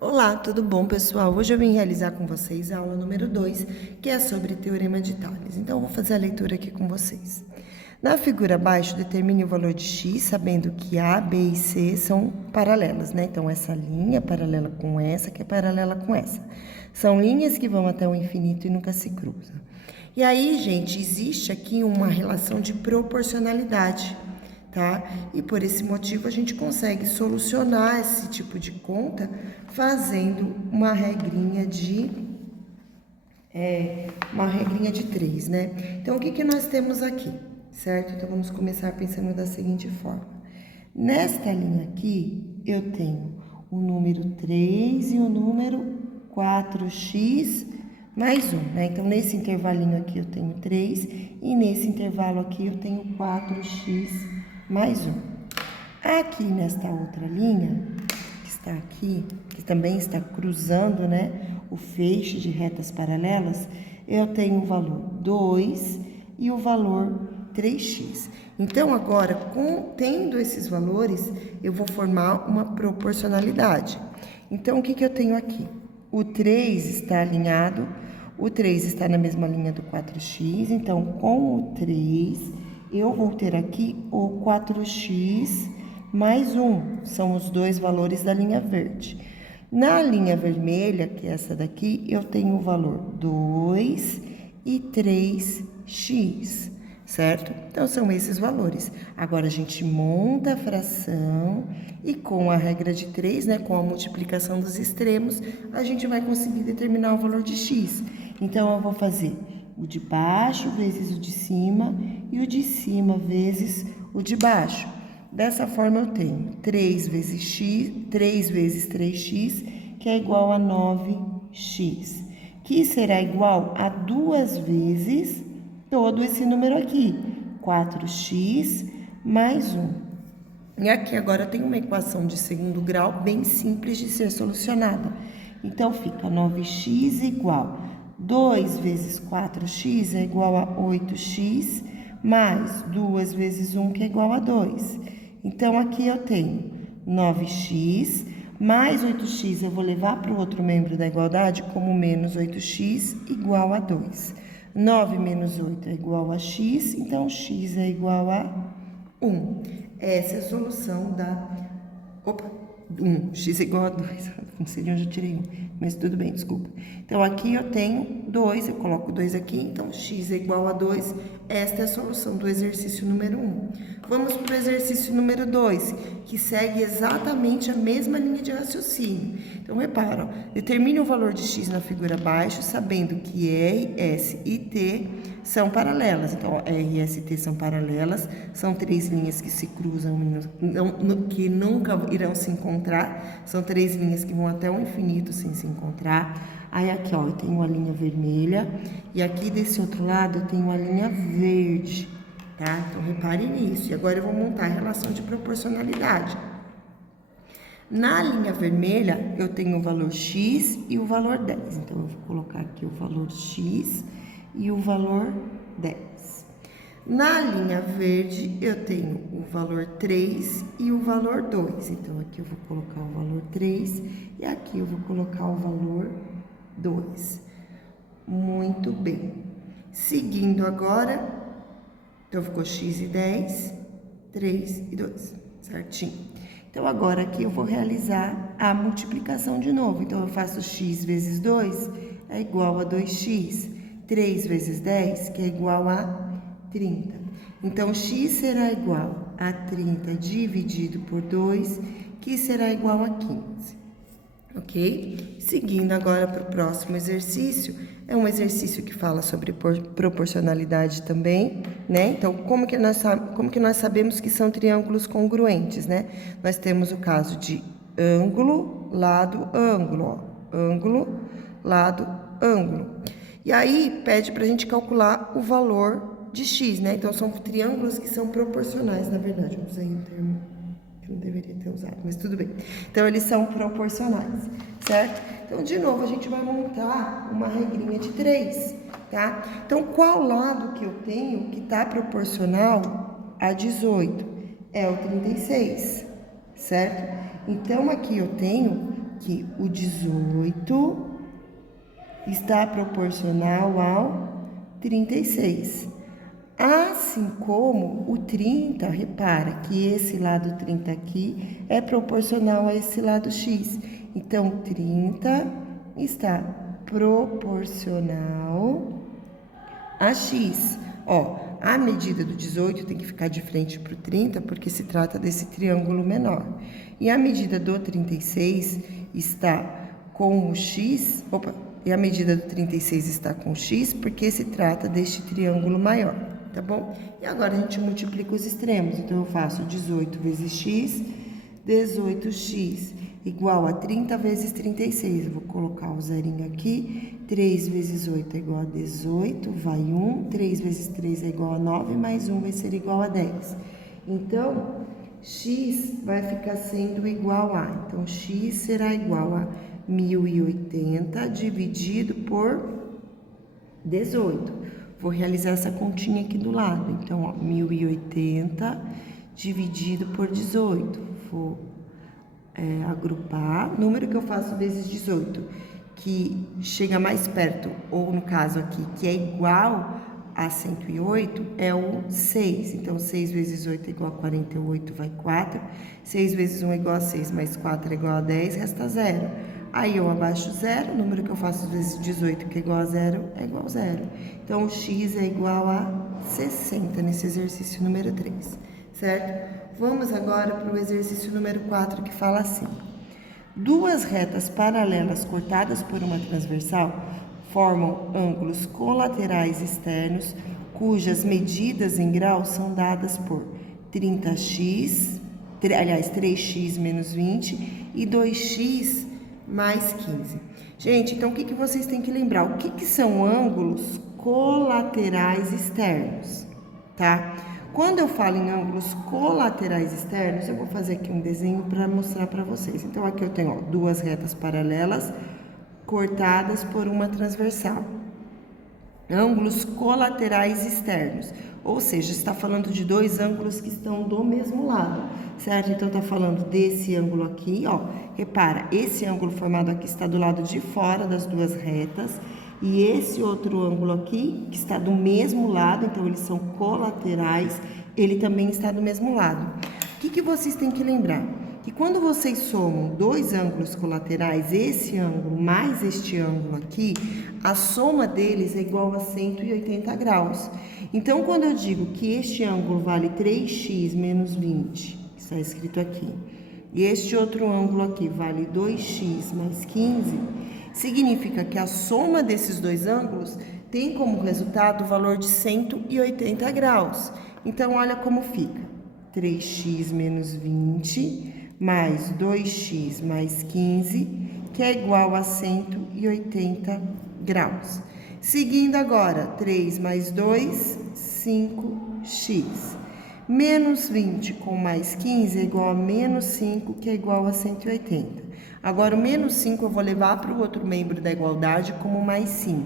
Olá, tudo bom, pessoal? Hoje eu vim realizar com vocês a aula número 2, que é sobre Teorema de Tales. Então, eu vou fazer a leitura aqui com vocês. Na figura abaixo, determine o valor de x, sabendo que A, B e C são paralelas, né? Então, essa linha é paralela com essa, que é paralela com essa. São linhas que vão até o infinito e nunca se cruzam. E aí, gente, existe aqui uma relação de proporcionalidade, tá? E por esse motivo a gente consegue solucionar esse tipo de conta fazendo uma regrinha de 3, né? Então, o que que nós temos aqui, certo? Então, vamos começar pensando da seguinte forma. Nesta linha aqui, eu tenho o número 3 e o número 4x mais 1, né? Então, nesse intervalinho aqui eu tenho 3 e nesse intervalo aqui eu tenho 4x mais 1. Aqui nesta outra linha, que está aqui, que também está cruzando, né, o feixe de retas paralelas, eu tenho o valor 2 e o valor 3x. Então, agora, tendo esses valores, eu vou formar uma proporcionalidade. Então, o que que eu tenho aqui? O 3 está alinhado, o 3 está na mesma linha do 4x, então, com o 3, eu vou ter aqui o 4x mais 1, são os dois valores da linha verde. Na linha vermelha, que é essa daqui, eu tenho o valor 2 e 3x, certo? Então, são esses valores. Agora, a gente monta a fração e com a regra de 3, né, com a multiplicação dos extremos, a gente vai conseguir determinar o valor de x. Então, eu vou fazer o de baixo vezes o de cima e o de cima vezes o de baixo. Dessa forma, eu tenho 3 vezes x, 3 vezes 3x, que é igual a 9x, que será igual a 2 vezes todo esse número aqui, 4x mais 1. E aqui agora eu tenho uma equação de segundo grau bem simples de ser solucionada. Então, fica 9x igual 2 vezes 4x é igual a 8x, mais 2 vezes 1, que é igual a 2. Então, aqui eu tenho 9x mais 8x, eu vou levar para o outro membro da igualdade como menos 8x igual a 2. 9 menos 8 é igual a x, então x é igual a 1. Essa é a solução da... 1, x é igual a 2, não sei de onde eu tirei 1, mas tudo bem, desculpa. Então, aqui eu tenho 2, eu coloco 2 aqui, então x é igual a 2, esta é a solução do exercício número 1. Vamos para o exercício número 2, que segue exatamente a mesma linha de raciocínio. Então, repara, determine o valor de x na figura abaixo, sabendo que R, S e T são paralelas. Então, R, S e T são paralelas, são três linhas que se cruzam, que nunca irão se encontrar, são três linhas que vão até o infinito sem se encontrar. Aí, aqui, ó, eu tenho uma linha vermelha, e aqui desse outro lado eu tenho uma linha verde, tá? Então, repare nisso. E agora eu vou montar a relação de proporcionalidade. Na linha vermelha, eu tenho o valor x e o valor 10. Então, eu vou colocar aqui o valor x e o valor 10. Na linha verde, eu tenho o valor 3 e o valor 2. Então, aqui eu vou colocar o valor 3 e aqui eu vou colocar o valor 2. Muito bem. Seguindo agora, então ficou x e 10, 3 e 2, certinho? Então, agora aqui eu vou realizar a multiplicação de novo. Então, eu faço x vezes 2 é igual a 2x. 3 vezes 10, que é igual a 30. Então, x será igual a 30 dividido por 2, que será igual a 15. Ok? Seguindo agora para o próximo exercício, é um exercício que fala sobre proporcionalidade também, né? Então, como que nós sabemos que são triângulos congruentes, né? Nós temos o caso de ângulo, lado, ângulo, ó. Ângulo, lado, ângulo. E aí, pede para a gente calcular o valor de x, né? Então, são triângulos que são proporcionais, na verdade. Eu usei um termo que não deveria ter usado, mas tudo bem. Então, eles são proporcionais, certo? Então, de novo, a gente vai montar uma regrinha de 3, tá? Então, qual lado que eu tenho que está proporcional a 18? É o 36, certo? Então, aqui eu tenho que o 18 está proporcional ao 36. Assim como o 30, repara que esse lado 30 aqui é proporcional a esse lado x. Então, 30 está proporcional a x. Ó, a medida do 18 tem que ficar de frente para o 30, porque se trata desse triângulo menor. E a medida do 36 está com o x, e a medida do 36 está com o x, porque se trata deste triângulo maior, tá bom? E agora a gente multiplica os extremos. Então, eu faço 18 vezes x, 18x igual a 30 vezes 36. Eu vou colocar o zerinho aqui. 3 vezes 8 é igual a 18, vai 1. 3 vezes 3 é igual a 9, mais 1 vai ser igual a 10. Então, x vai ficar sendo igual a... Então, x será igual a 1080 dividido por 18. Vou realizar essa continha aqui do lado. Então, ó, 1080 dividido por 18. Vou agrupar. Número que eu faço vezes 18, que chega mais perto, ou no caso aqui, que é igual a 108, é o 6. Então, 6 vezes 8 é igual a 48, vai 4. 6 vezes 1 é igual a 6, mais 4 é igual a 10, resta 0. Aí, eu abaixo 0, o número que eu faço vezes 18, que é igual a 0, é igual a 0. Então, o x é igual a 60 nesse exercício número 3, certo? Vamos agora para o exercício número 4, que fala assim. Duas retas paralelas cortadas por uma transversal formam ângulos colaterais externos, cujas medidas em graus são dadas por 3x menos 20 e 2x mais 15. Gente, então o que vocês têm que lembrar? O que são ângulos colaterais externos, tá? Quando eu falo em ângulos colaterais externos, eu vou fazer aqui um desenho para mostrar para vocês. Então, aqui eu tenho, ó, duas retas paralelas cortadas por uma transversal. Ângulos colaterais externos, ou seja, está falando de dois ângulos que estão do mesmo lado, certo? Então, está falando desse ângulo aqui, ó. Repara, esse ângulo formado aqui está do lado de fora das duas retas. E esse outro ângulo aqui, que está do mesmo lado, então eles são colaterais, ele também está do mesmo lado. O que vocês têm que lembrar? Que quando vocês somam dois ângulos colaterais, esse ângulo mais este ângulo aqui, a soma deles é igual a 180 graus. Então, quando eu digo que este ângulo vale 3x menos 20, que está escrito aqui, e este outro ângulo aqui vale 2x mais 15, significa que a soma desses dois ângulos tem como resultado o valor de 180 graus. Então, olha como fica. 3x menos 20 mais 2x mais 15, que é igual a 180 graus. Seguindo agora, 3 mais 2, 5x. Menos 20 com mais 15 é igual a menos 5, que é igual a 180. Agora, o menos 5 eu vou levar para o outro membro da igualdade como mais 5.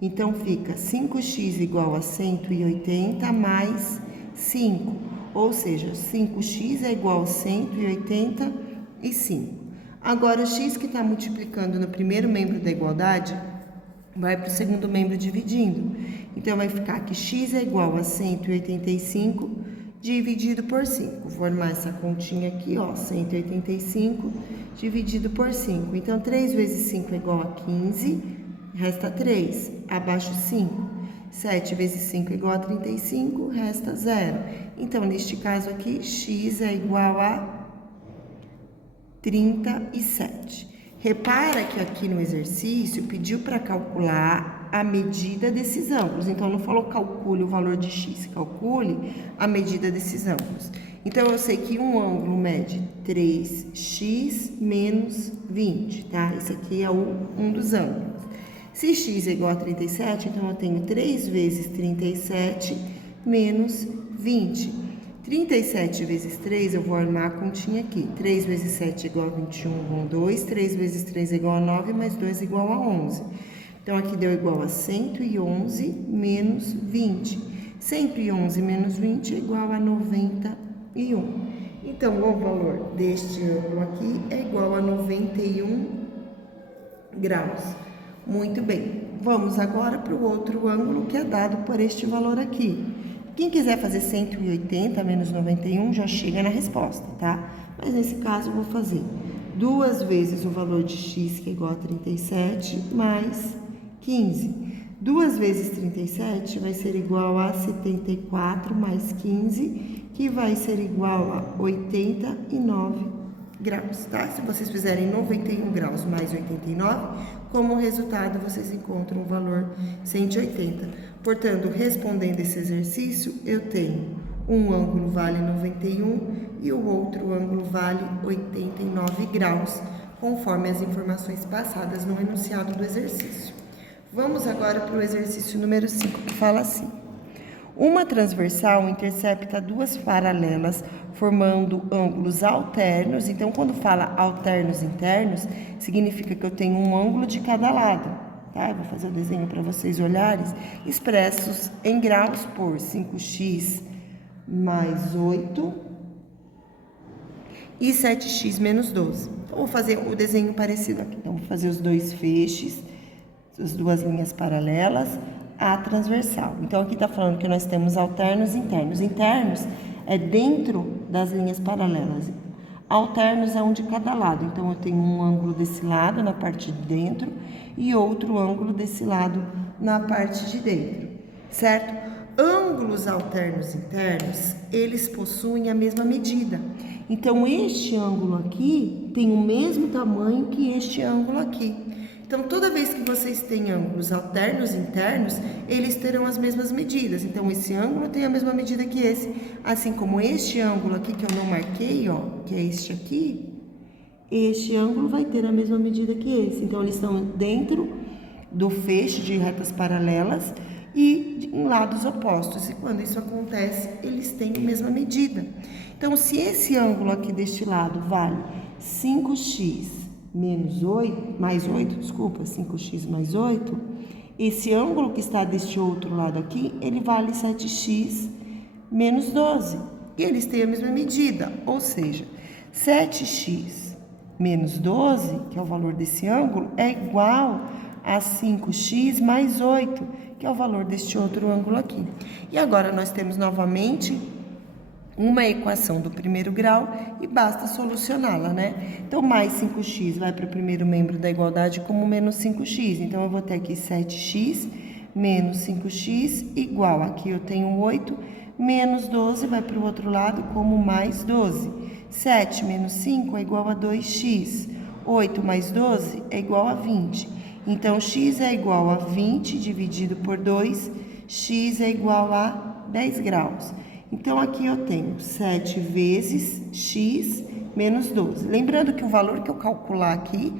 Então, fica 5x igual a 180 mais 5. Ou seja, 5x é igual a 185. Agora, x que está multiplicando no primeiro membro da igualdade vai para o segundo membro dividindo. Então, vai ficar que x é igual a 185 dividido por 5. Vou formar essa continha aqui, ó, 185 dividido por 5. Então, 3 vezes 5 é igual a 15, resta 3, abaixo 5. 7 vezes 5 é igual a 35, resta 0. Então, neste caso aqui, x é igual a 37. Repara que aqui no exercício pediu para calcular a medida desses ângulos. Então, não falou calcule o valor de x, calcule a medida desses ângulos. Então, eu sei que um ângulo mede 3x menos 20, tá? Esse aqui é um dos ângulos. Se x é igual a 37, então eu tenho 3 vezes 37 menos 20. 37 vezes 3, eu vou armar a continha aqui. 3 vezes 7 é igual a 21, vão 2. 3 vezes 3 é igual a 9, mais 2 é igual a 11. Então, aqui deu igual a 111 menos 20. 111 menos 20 é igual a 91. Então, o valor deste ângulo aqui é igual a 91 graus. Muito bem. Vamos agora para o outro ângulo que é dado por este valor aqui. Quem quiser fazer 180 menos 91 já chega na resposta, tá? Mas nesse caso eu vou fazer 2 vezes o valor de x, que é igual a 37, mais 15. 2 vezes 37 vai ser igual a 74 mais 15, que vai ser igual a 89 graus, tá? Se vocês fizerem 91 graus mais 89, como resultado vocês encontram o valor 180. Portanto, respondendo esse exercício, eu tenho um ângulo vale 91 e o outro ângulo vale 89 graus, conforme as informações passadas no enunciado do exercício. Vamos agora para o exercício número 5, que fala assim: uma transversal intercepta duas paralelas, formando ângulos alternos. Então, quando fala alternos internos, significa que eu tenho um ângulo de cada lado, tá? Eu vou fazer o desenho para vocês olharem, expressos em graus por 5x mais 8 e 7x menos 12. Então, vou fazer o desenho parecido aqui. Então, vou fazer os dois feixes, as duas linhas paralelas, a transversal. Então, aqui está falando que nós temos alternos e internos. Internos é dentro das linhas paralelas. Alternos é um de cada lado. Então, eu tenho um ângulo desse lado, na parte de dentro, e outro ângulo desse lado, na parte de dentro, certo? Ângulos alternos internos, eles possuem a mesma medida. Então, este ângulo aqui tem o mesmo tamanho que este ângulo aqui. Então, toda vez que vocês têm ângulos alternos internos, eles terão as mesmas medidas. Então, esse ângulo tem a mesma medida que esse, assim como este ângulo aqui que eu não marquei, ó, que é este aqui, este ângulo vai ter a mesma medida que esse. Então, eles estão dentro do feixe de retas paralelas e em lados opostos. E quando isso acontece, eles têm a mesma medida. Então, se esse ângulo aqui deste lado vale 5x menos 8, mais 8, desculpa, 5x mais 8, esse ângulo que está deste outro lado aqui, ele vale 7x menos 12. E eles têm a mesma medida, ou seja, 7x menos 12, que é o valor desse ângulo, é igual a 5x mais 8, que é o valor deste outro ângulo aqui. E agora nós temos novamente uma equação do primeiro grau e basta solucioná-la, né? Então, mais 5x vai para o primeiro membro da igualdade como menos 5x. Então, eu vou ter aqui 7x menos 5x igual, aqui eu tenho 8, menos 12 vai para o outro lado como mais 12. 7 menos 5 é igual a 2x. 8 mais 12 é igual a 20. Então, x é igual a 20 dividido por 2, x é igual a 10 graus. Então, aqui eu tenho 7 vezes x menos 12. Lembrando que o valor que eu calcular aqui,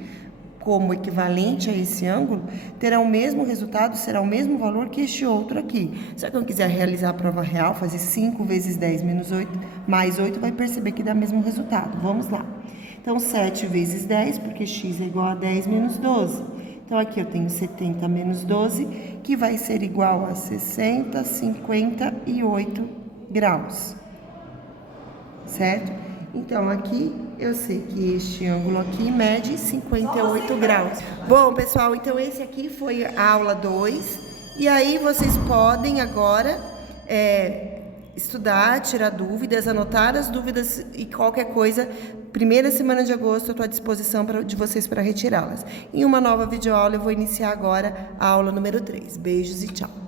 como equivalente a esse ângulo, terá o mesmo resultado, será o mesmo valor que este outro aqui. Se eu quiser realizar a prova real, fazer 5 vezes 10 menos 8, mais 8, vai perceber que dá o mesmo resultado. Vamos lá. Então, 7 vezes 10, porque x é igual a 10 menos 12. Então, aqui eu tenho 70 menos 12, que vai ser igual a 60, 58 graus, certo? Então, aqui eu sei que este ângulo aqui mede 58 graus. Bom, pessoal, então esse aqui foi a aula 2. E aí vocês podem agora estudar, tirar dúvidas, anotar as dúvidas e qualquer coisa. Primeira semana de agosto eu estou à disposição de vocês para retirá-las. Em uma nova videoaula eu vou iniciar agora a aula número 3. Beijos e tchau!